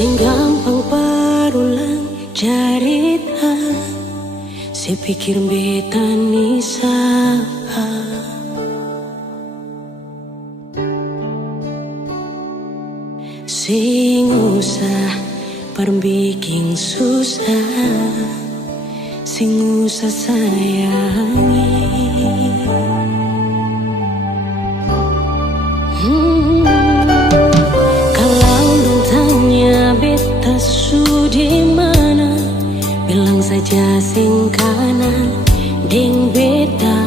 Sing gampang berulang cerita, si pikir beta nisa. Sing usah perbikin susah, sing usah sayangi. Kalau dong tanya beta su di mana, bilang saja sing kanan deng beta.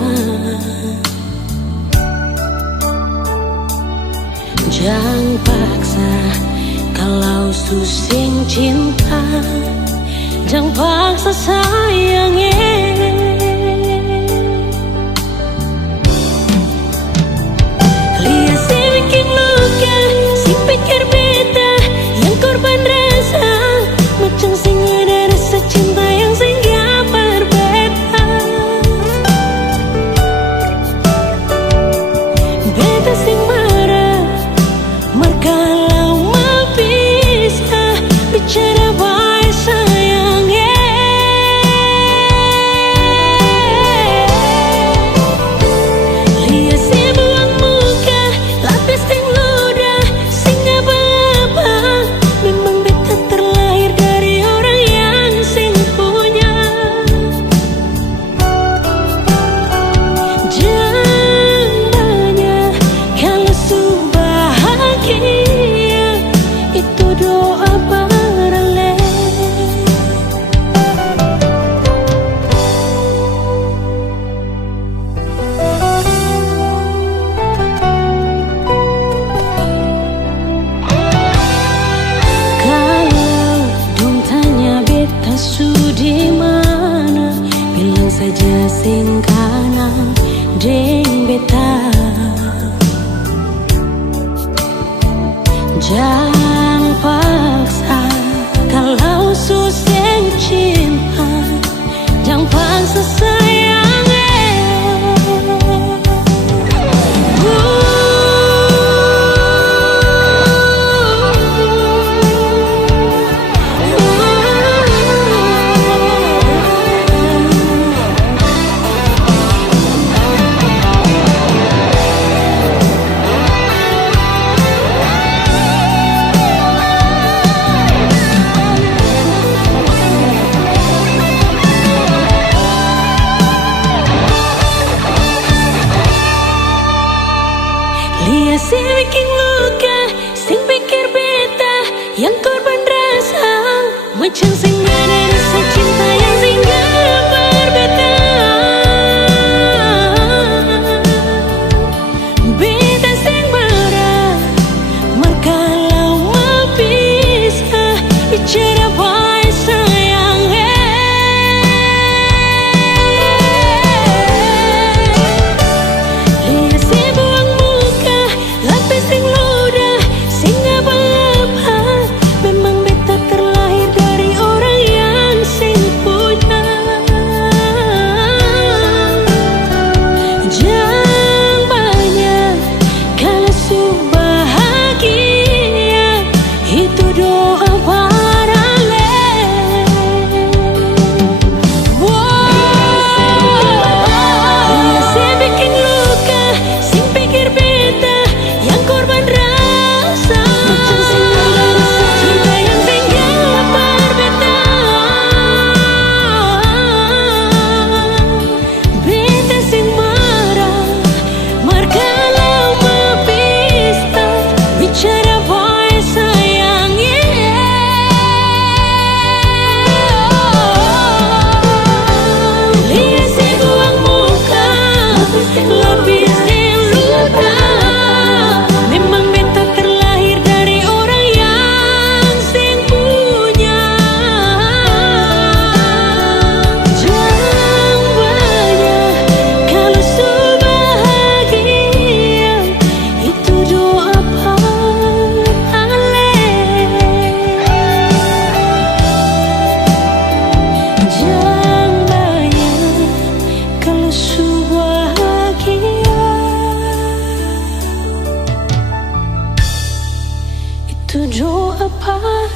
Jangan paksa kalau su sing cinta, jangan paksa sayangnya. Lihat si bikin luka, si pikir beta yang korban rasa, macam sing ada rasa cinta yang sing gak berbeda. Beta sing marah, kalau mau bisa bicara baik sayangnya. Lihat si buang muka, lapis ting ludah, sing apa-apa. Memang beta terlahir dari orang yang sing punya. Jangan banyak kalau su bahagia, itu doa paralel. Kalau dong tanya beta su di mana, bilang saja sing kanan deng beta. Jangan paksa kalau su sing cinta, jangan paksa sayangnya. Lihat si bikin luka, sing pikir beta yang korban rasa, macam sing ada rasa cinta yang sing gak berbeda. Beta sing marah, kalau mau bisa bicara baik sayangnya. Lihat si buang muka, lapis sing ludah, sing apa-apa. Memang beta terlahir dari orang yang sing punya. Jangan banyak kalau su bahagia, itu doa paralel. Lihat si bikin luka, sing pikir beta yang korban rasa, macam sing ada rasa cinta yang sing gak berbeda. Beta sing marah, kalau mau bisa bicara baik sayangnya. Lihat si buang muka, lapis ting luka, memang beta terlahir dari orang yang sing punya. Jangan banyak kalau su bahagia, itu doa paralel. Jangan banyak kalau su bahagia, itu doa paralel.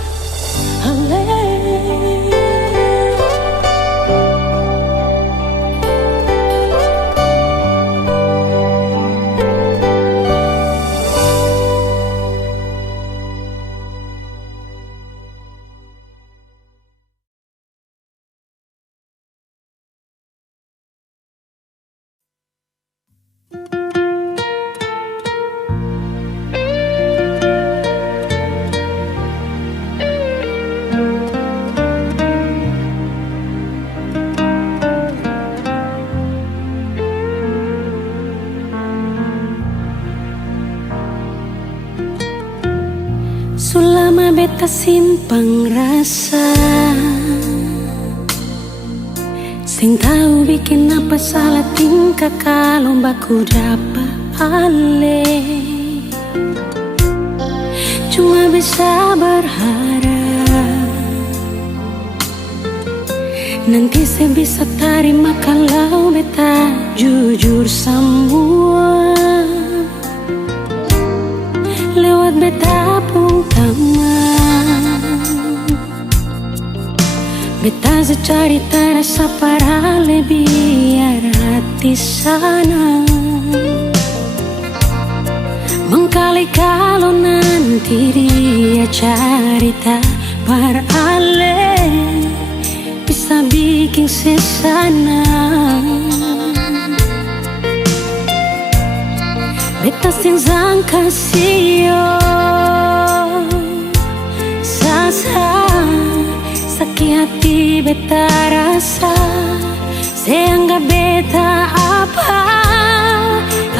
Sulama beta simpang rasa, sing tahu bikin apa salah tingkah kalau baku dapat ale. Cuma bisa berharap nanti saya bisa terima kalau beta jujur semua lewat beta pun taman. Beta secari terasa para biar hati sana mengkali kalau nanti dia cerita berale bisa bikin sesana. Beta sing sangka sio sasa sakit hati beta rasa saya anggap beta apa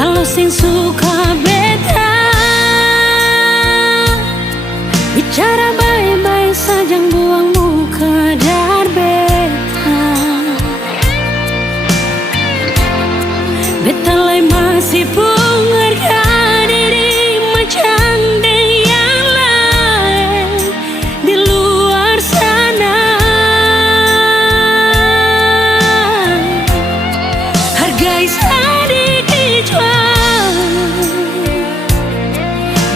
kalau sing suka beta bicara baik-baik saja buang muka dar beta. Beta lai masih mengharga diri macam yang lain di luar sana. Hargai sedikit jual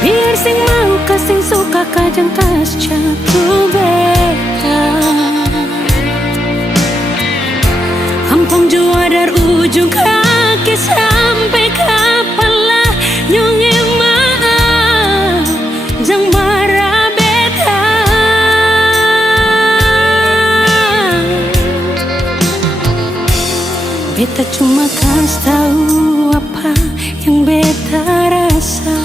biar sing mau kasing suka kajang kas jatuh beta. Ampun jua dari ujung kaki sampai kepala nyungi maaf jang marah beta. Beta cuma kasih tahu apa yang beta rasa.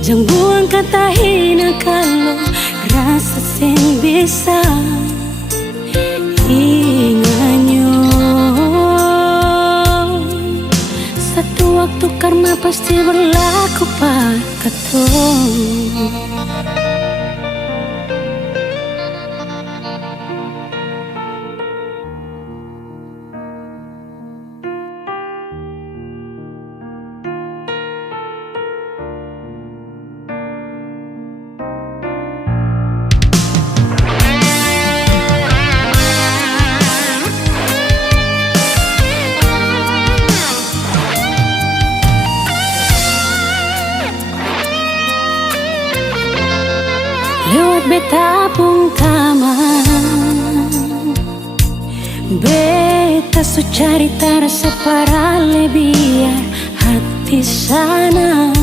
Jang buang kata hina kalau rasa sing bisa inganyo. Satu waktu karma pasti berlaku pak ketong. Lewat beta pun taman, beta su cari terasa para biar hati sana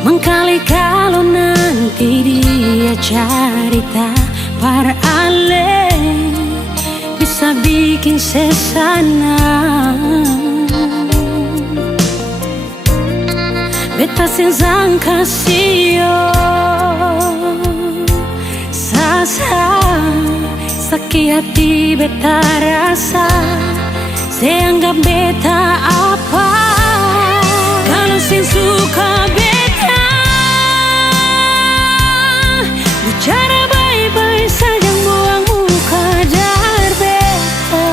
mengkali kalau nanti dia cerita para ale bisa bikin sesana. Beta sing sangka sio sasa sakit hati beta rasa saya anggap beta apa kalau sing suka beta bicara baik-baik saja buang muka dar beta.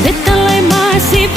Beta lai masih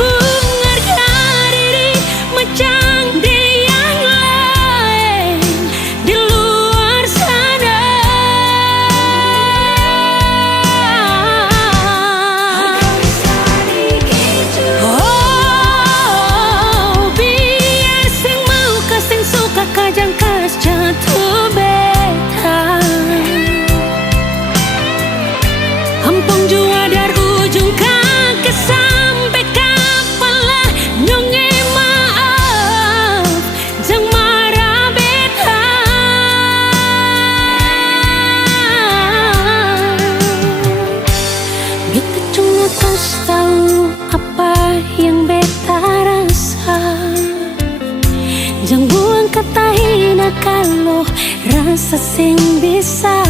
rasa sing bisa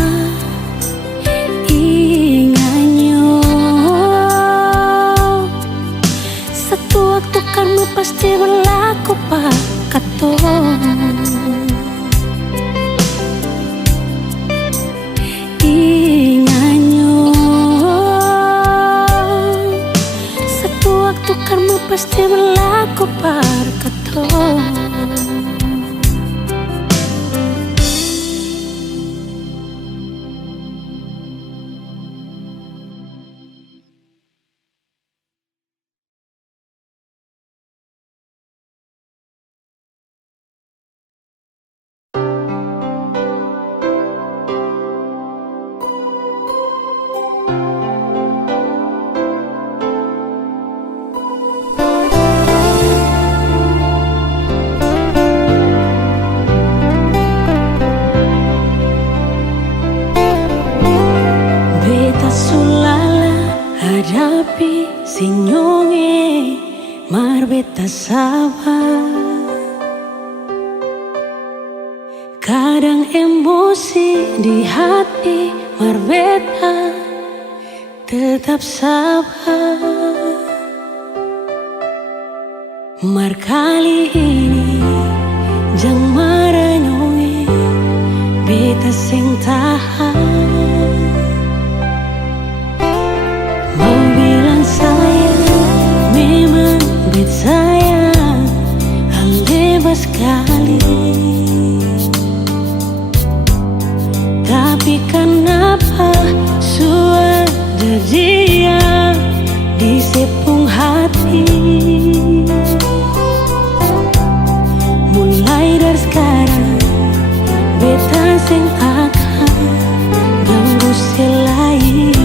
inganyo. Satu waktu karma pasti berlaku pak katong. Inganyo, satu waktu karma pasti berlaku pak katong. Hadapi sinyonge marbeta sabar. Kadang emosi di hati marbeta tetap sabar. Mar kali ini jang maranyonge beta sing tahan. Sayang, hal bebas sekali. Tapi kenapa sudah dia di sepung hati. Mulai dari sekarang beta sing akan ganggu selain.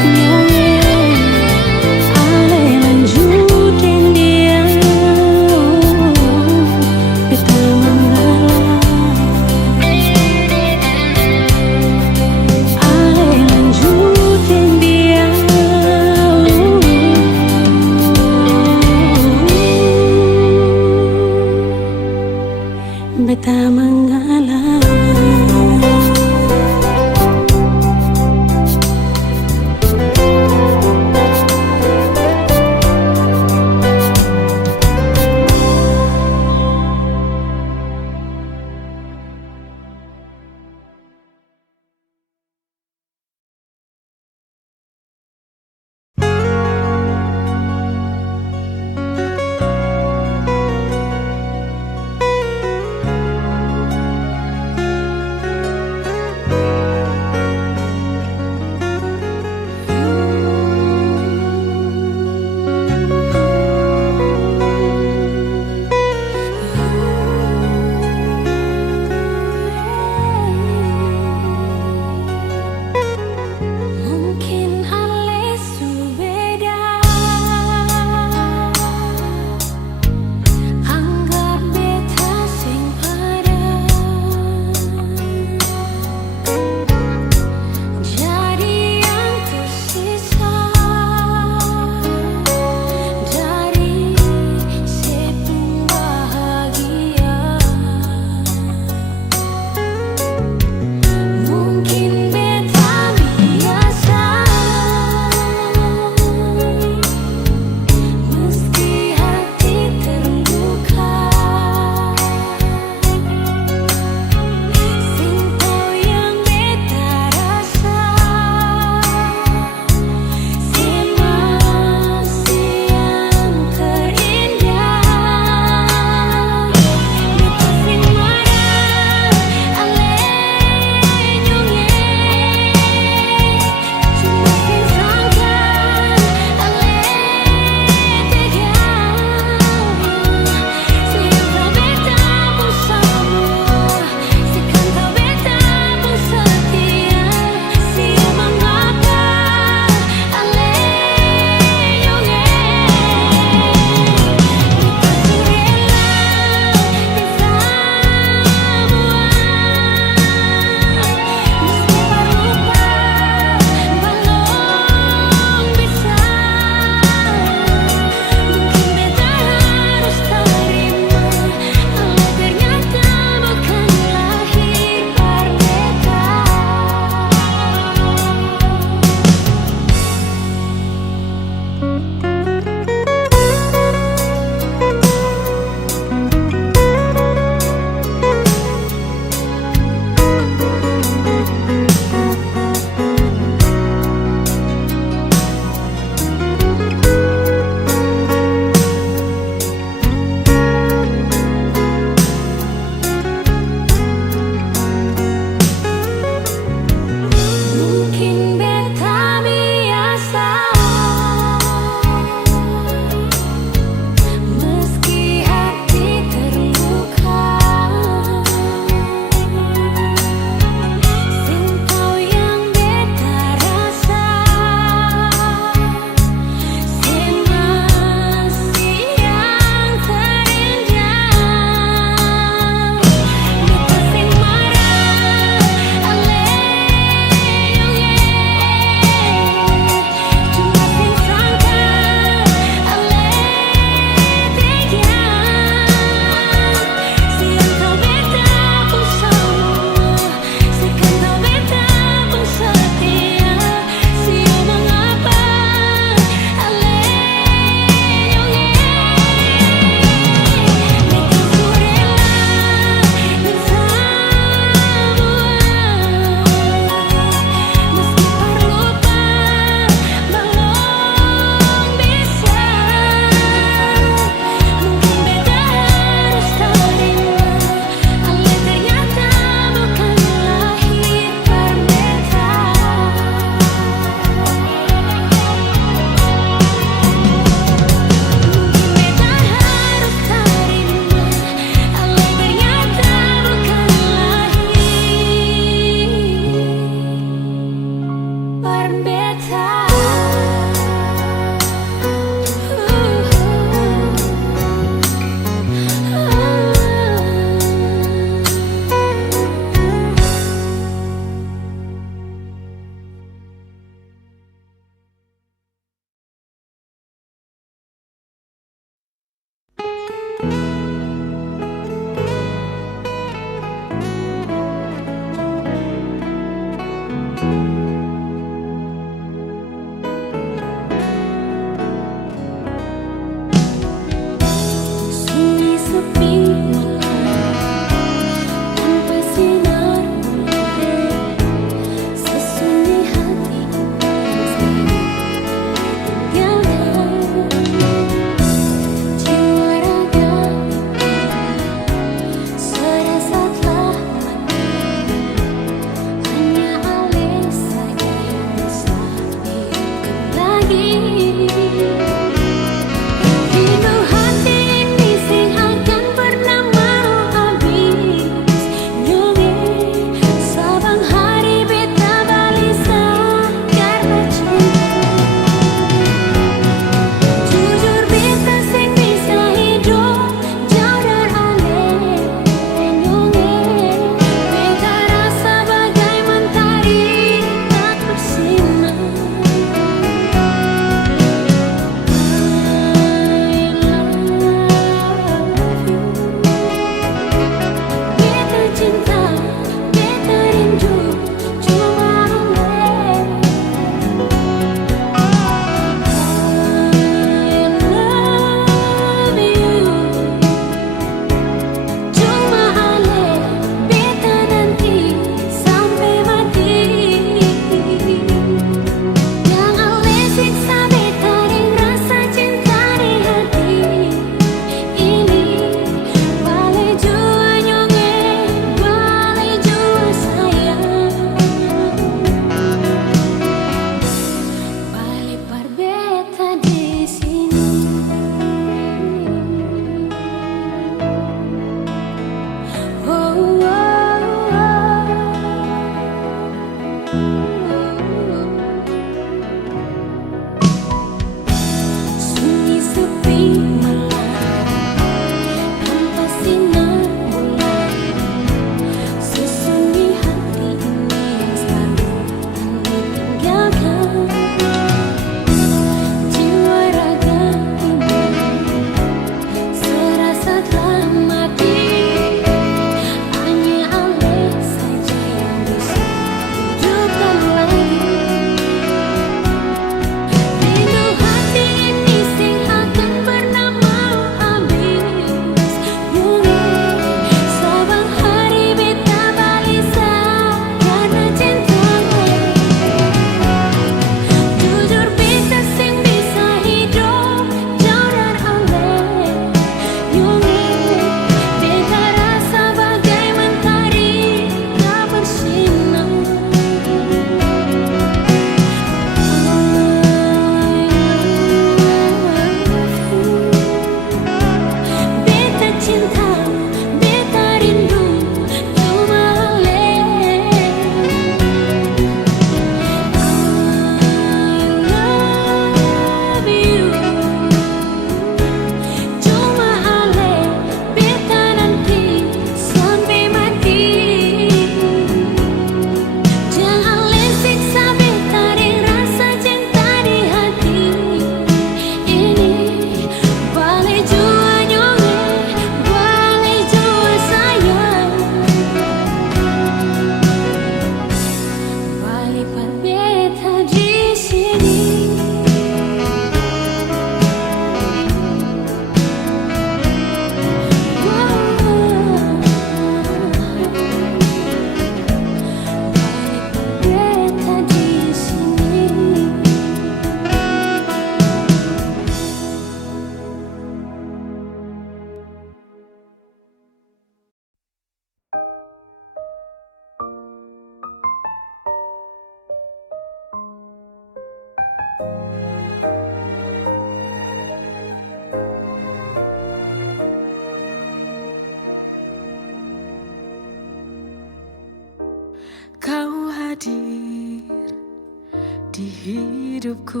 di hidupku,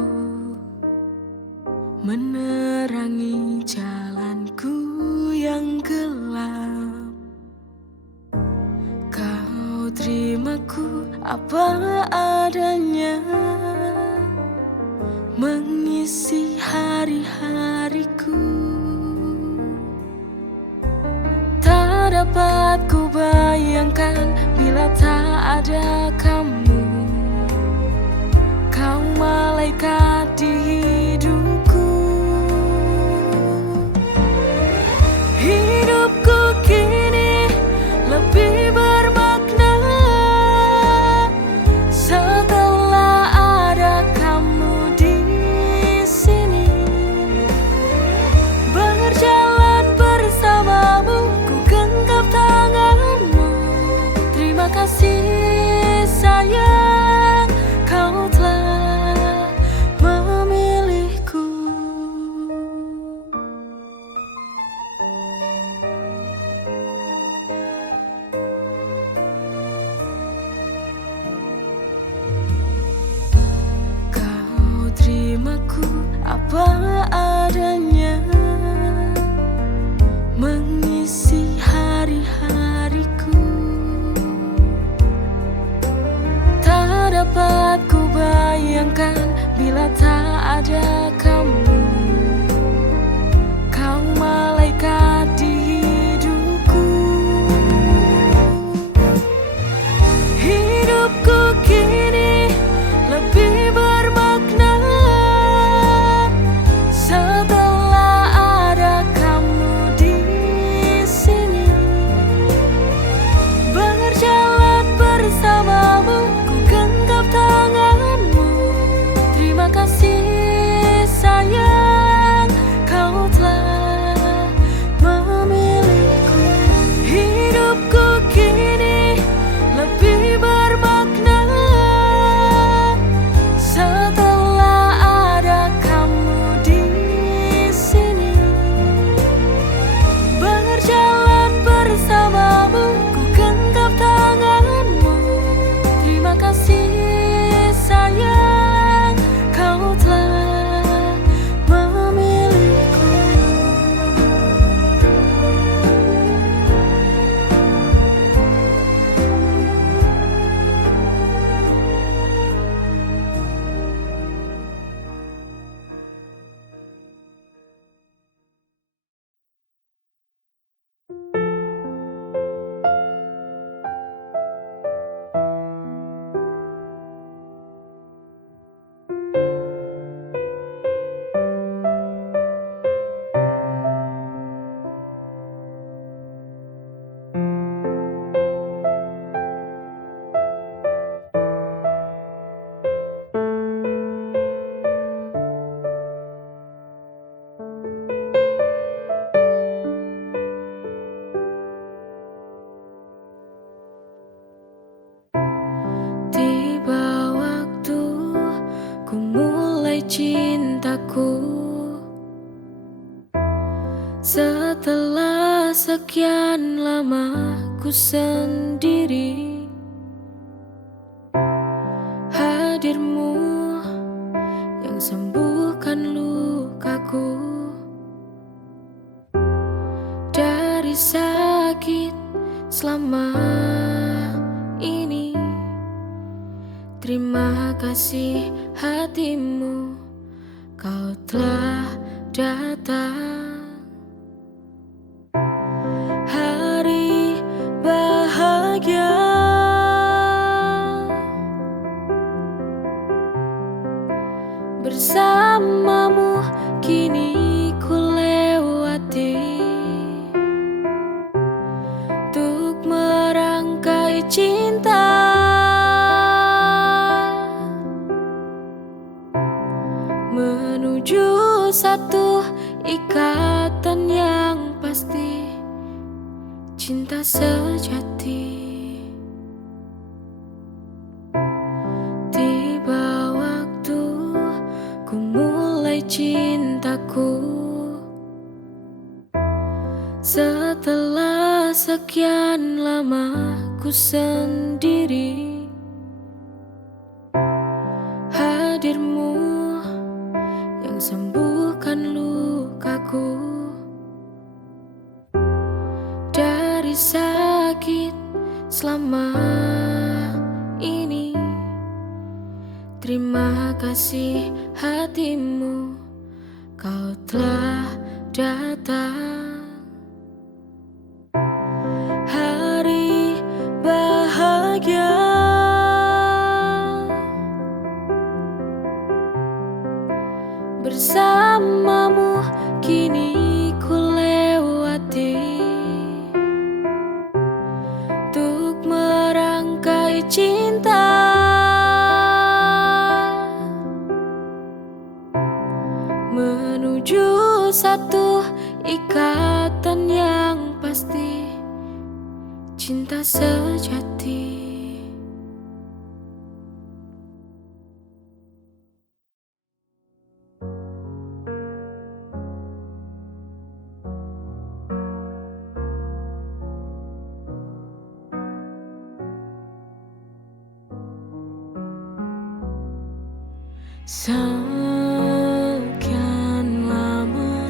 menerangi jalanku yang gelap. Kau terimaku apa adanya, mengisi hari-hariku. Tak dapat ku bayangkan bila tak ada kamu. Kau malaikat di hidupku. Hidupku kini lebih bermakna setelah ada kamu di sini. Berjalan bersamamu, ku genggam tanganmu. Terima kasih sayang, kau telah memilihku. Kau terimaku apa adanya, mengisi hari-hariku. Tak dapat ku bayangkan bila tak ada kamu. Kau malaikat di hidupku. Hidupku kini lebih bermakna setelah ada kamu di sini. Berjalan bersamamu, ku genggam tanganmu. Terima kasih sayang, kau telah memilihku. Hidupku kini lebih bermakna setelah ada kamu di sini. Berjalan bersamamu, ku genggam tanganmu. Terima kasih sayang, kau telah memilihku. Tiba waktu ku mulai cintaku. Setelah sekian lama ku sendiri, hadirmu yang sembuhkan lukaku dari sakit selama ini. Terima kasih hatimu, kau telah datang. Hari bahagia bersamamu kini ku lewati, untuk merangkai cinta menuju satu ikatan yang pasti, cinta sejati. Tiba waktu ku mulai cintaku. Setelah sekian lama ku sendiri, hadirmu yang sembuhkan lukaku dari sakit selama ini. Terima kasih hatimu, kau telah datang. Hari bahagia bersamamu kini ku lewati, untuk merangkai cinta menuju satu ikatan yang pasti, cinta sejati. Sekian lama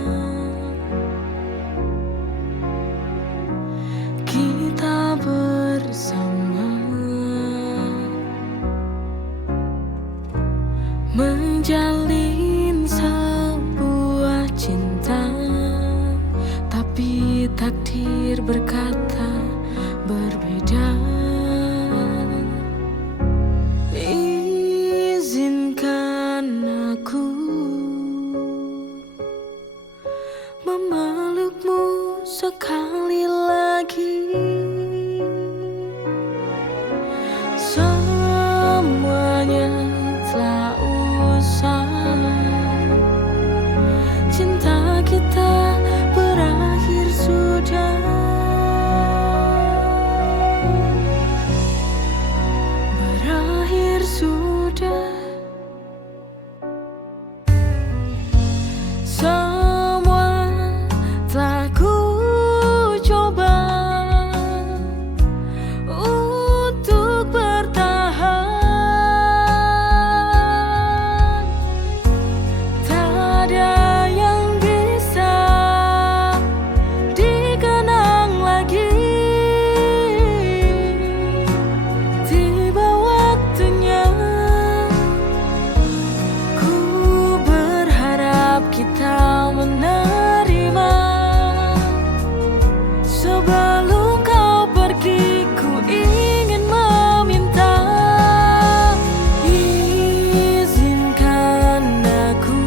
kita bersama, menjalin sebuah cinta, tapi takdir berkata berbeda. Izinkan aku memelukmu sekali lagi. Semuanya telah usai, cinta kita berakhir sudah. Berakhir sudah. Semua telah ku coba untuk bertahan, tak ada yang bisa dikenang lagi. Tiba waktunya, ku berharap kita menerima. Sebelum kau pergi, ku ingin meminta, izinkan aku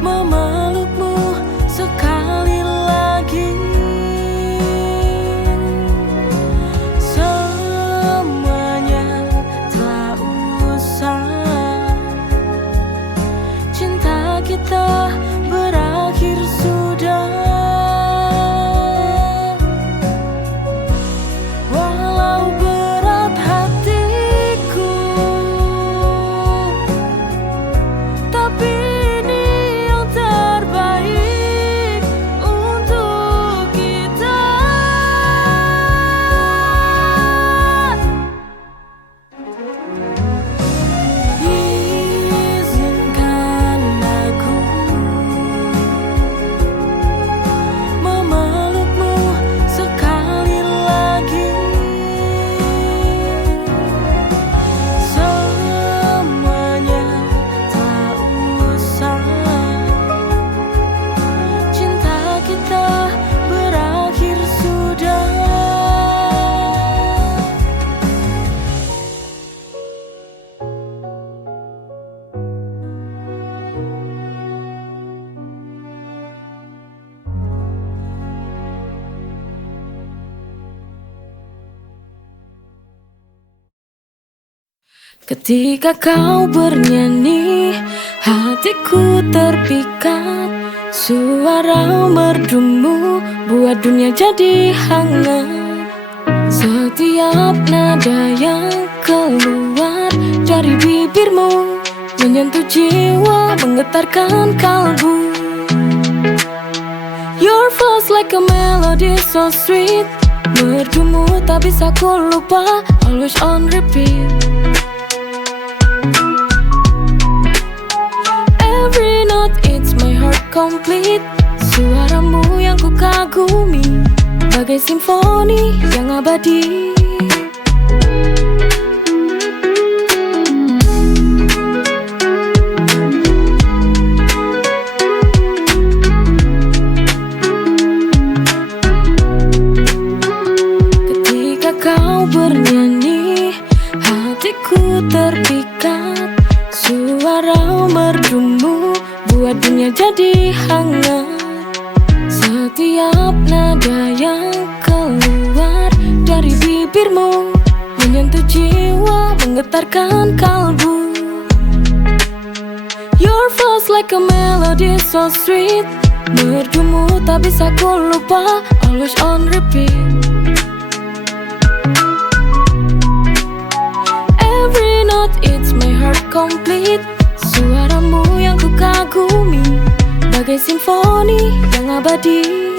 memelukmu sekali lagi. Semuanya telah usai, cinta kita berakhir sudah. Walau berat hatiku, tapi ini yang terbaik untuk kita. Izinkan aku memelukmu sekali lagi. Semuanya tak usai, cinta kita berakhir sudah. Ketika kau bernyanyi, hatiku terpikat. Suara merdumu buat dunia jadi hangat. Setiap nada yang keluar dari bibirmu menyentuh jiwa, menggetarkan kalbu. Your voice like a melody so sweet. Merdumu tak bisa ku lupa, always on repeat. bagai simfoni yang abadi. Ketika kau bernyanyi, hatiku terpikat. Suara merdumu buat dunia jadi hangat. Setiap nada yang keluar dari bibirmu menyentuh jiwa, menggetarkan kalbu. Your voice like a melody so sweet. Merdumu tak bisa ku lupa, always on repeat. Every note it's my heart complete. Suaramu yang ku kagumi, bagai simfoni yang abadi.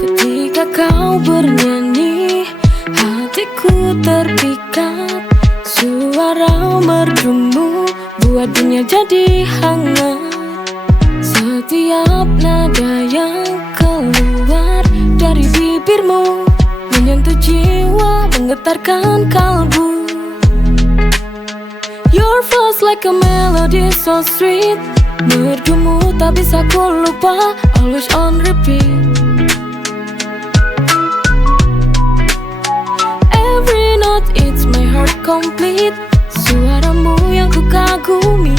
Ketika kau bernyanyi, hatiku terpikat. Suara merdumu buat dunia jadi hangat. Setiap nada yang keluar dari bibirmu menyentuh jiwa, menggetarkan kalbu. Your voice like a melody so sweet. Merdumu tak bisa ku lupa, always on repeat. Every note it's my heart complete. Suaramu yang ku kagumi,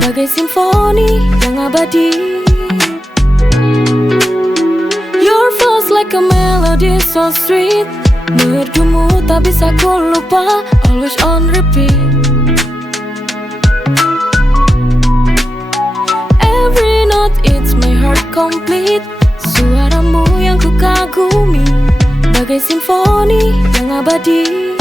bagai simfoni yang abadi. Your voice like a melody so sweet. Merdumu tak bisa ku lupa, always on repeat. Every note it's my heart complete. Suaramu yang ku kagumi, bagai simfoni yang abadi.